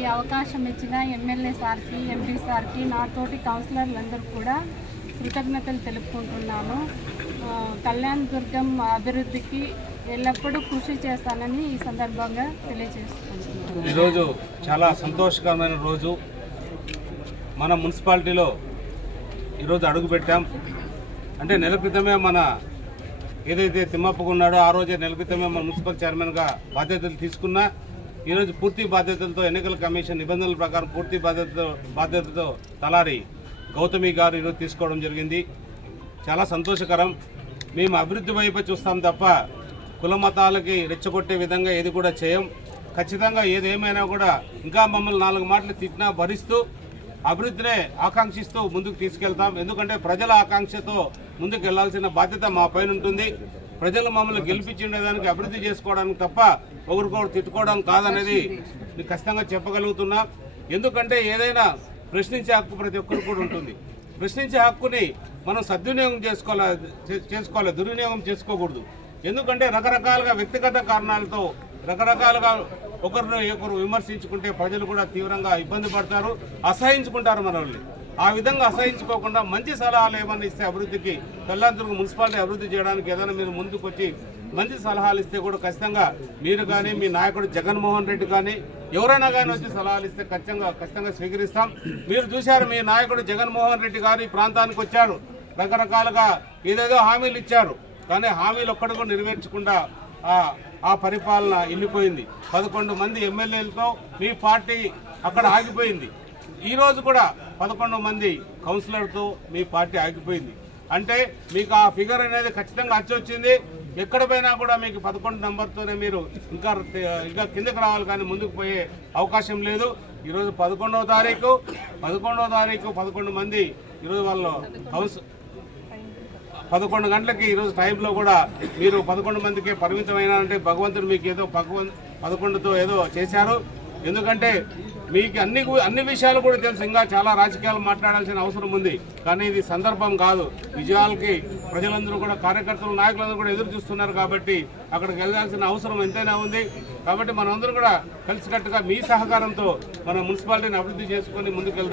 ఈ అవకాశం ఇచ్చిన ఎమ్మెల్యే సార్కి, ఎంపీ సార్కి, నాతోటి కౌన్సిలర్లందరూ కూడా కృతజ్ఞతలు తెలుపుకుంటున్నాను. కళ్యాణ్ దుర్గం అభివృద్ధికి ఎల్లప్పుడూ కృషి చేస్తానని ఈ సందర్భంగా తెలియజేస్తున్నాను. ఈరోజు చాలా సంతోషకరమైన రోజు. మన మున్సిపాలిటీలో ఈరోజు అడుగుపెట్టాం. అంటే నెల క్రితమే మన ఏదైతే తిమ్మప్పగా ఉన్నాడో ఆ రోజే నెల క్రితమే మన మున్సిపల్ చైర్మన్గా బాధ్యతలు తీసుకున్నా. ఈరోజు పూర్తి బాధ్యతలతో ఎన్నికల కమిషన్ నిబంధనల ప్రకారం పూర్తి బాధ్యతతో తలారి గౌతమి గారు ఈరోజు తీసుకోవడం జరిగింది. చాలా సంతోషకరం. మేము అభివృద్ధి వైపు చూస్తాం తప్ప కుల మతాలకి రెచ్చగొట్టే విధంగా ఏది కూడా చేయం. ఖచ్చితంగా ఏదేమైనా కూడా ఇంకా మమ్మల్ని 4 మాటలు తిట్టినా భరిస్తూ అభివృద్ధినే ఆకాంక్షిస్తూ ముందుకు తీసుకెళ్తాం. ఎందుకంటే ప్రజల ఆకాంక్షతో ముందుకు వెళ్లాల్సిన బాధ్యత మా పైన ఉంటుంది. ప్రజలు మమ్మల్ని గెలిపించేదానికి అభివృద్ధి చేసుకోవడానికి తప్ప ఒకరికొకరు తిట్టుకోవడం కాదనేది ఖచ్చితంగా చెప్పగలుగుతున్నాం. ఎందుకంటే ఏదైనా ప్రశ్నించే హక్కు ప్రతి ఒక్కరు కూడా ఉంటుంది. ప్రశ్నించే హక్కుని మనం సద్వినియోగం చేసుకోవాలి, దుర్వినియోగం చేసుకోకూడదు. ఎందుకంటే రకరకాలుగా వ్యక్తిగత కారణాలతో రకరకాలుగా ఒకరు విమర్శించుకుంటే ప్రజలు కూడా తీవ్రంగా ఇబ్బంది పడతారు, అసహించుకుంటారు మనల్ని. ఆ విధంగా అసహించుకోకుండా మంచి సలహాలు ఏమన్నా ఇస్తే అభివృద్ధికి, కళ్యాణదుర్గం మున్సిపాలిటీ అభివృద్ధి చేయడానికి ఏదైనా మీరు ముందుకు వచ్చి మంచి సలహాలు ఇస్తే కూడా ఖచ్చితంగా మీరు కానీ మీ నాయకుడు జగన్మోహన్ రెడ్డి కానీ ఎవరైనా కానీ వచ్చి సలహాలు ఇస్తే ఖచ్చితంగా స్వీకరిస్తాం. మీరు చూశారు, మీ నాయకుడు జగన్మోహన్ రెడ్డి గారు ఈ ప్రాంతానికి వచ్చారు, రకరకాలుగా ఏదేదో హామీలు ఇచ్చారు. కానీ హామీలు ఒక్కటి కూడా నెరవేర్చకుండా ఆ పరిపాలన వెళ్ళిపోయింది. 11 మంది ఎమ్మెల్యేలతో మీ పార్టీ అక్కడ ఆగిపోయింది. ఈరోజు కూడా 11 మంది కౌన్సిలర్తో మీ పార్టీ ఆగిపోయింది. అంటే మీకు ఆ ఫిగర్ అనేది ఖచ్చితంగా వచ్చింది. ఎక్కడ పోయినా కూడా మీకు 11 నెంబర్తోనే మీరు ఇంకా కిందకు రావాలి, కానీ ముందుకు పోయే అవకాశం లేదు. ఈరోజు 11వ తారీఖు 11 మంది ఈరోజు వాళ్ళు 11 గంటలకి ఈరోజు టైంలో కూడా మీరు 11 మందికే పరిమితమైన అంటే భగవంతుడు మీకు ఏదో 11తో ఏదో చేశారు. ఎందుకంటే మీకు అన్ని విషయాలు కూడా తెలుసు. ఇంకా చాలా రాజకీయాలు మాట్లాడాల్సిన అవసరం ఉంది, కానీ ఇది సందర్భం కాదు. విజయాలకి ప్రజలందరూ కూడా, కార్యకర్తలు, నాయకులందరూ కూడా ఎదురు చూస్తున్నారు. కాబట్టి అక్కడికి వెళ్ళాల్సిన అవసరం ఎంతైనా ఉంది. కాబట్టి మనందరూ కూడా కలిసికట్టుగా మీ సహకారంతో మన మున్సిపాలిటీని అభివృద్ధి చేసుకొని ముందుకు వెళ్దాం.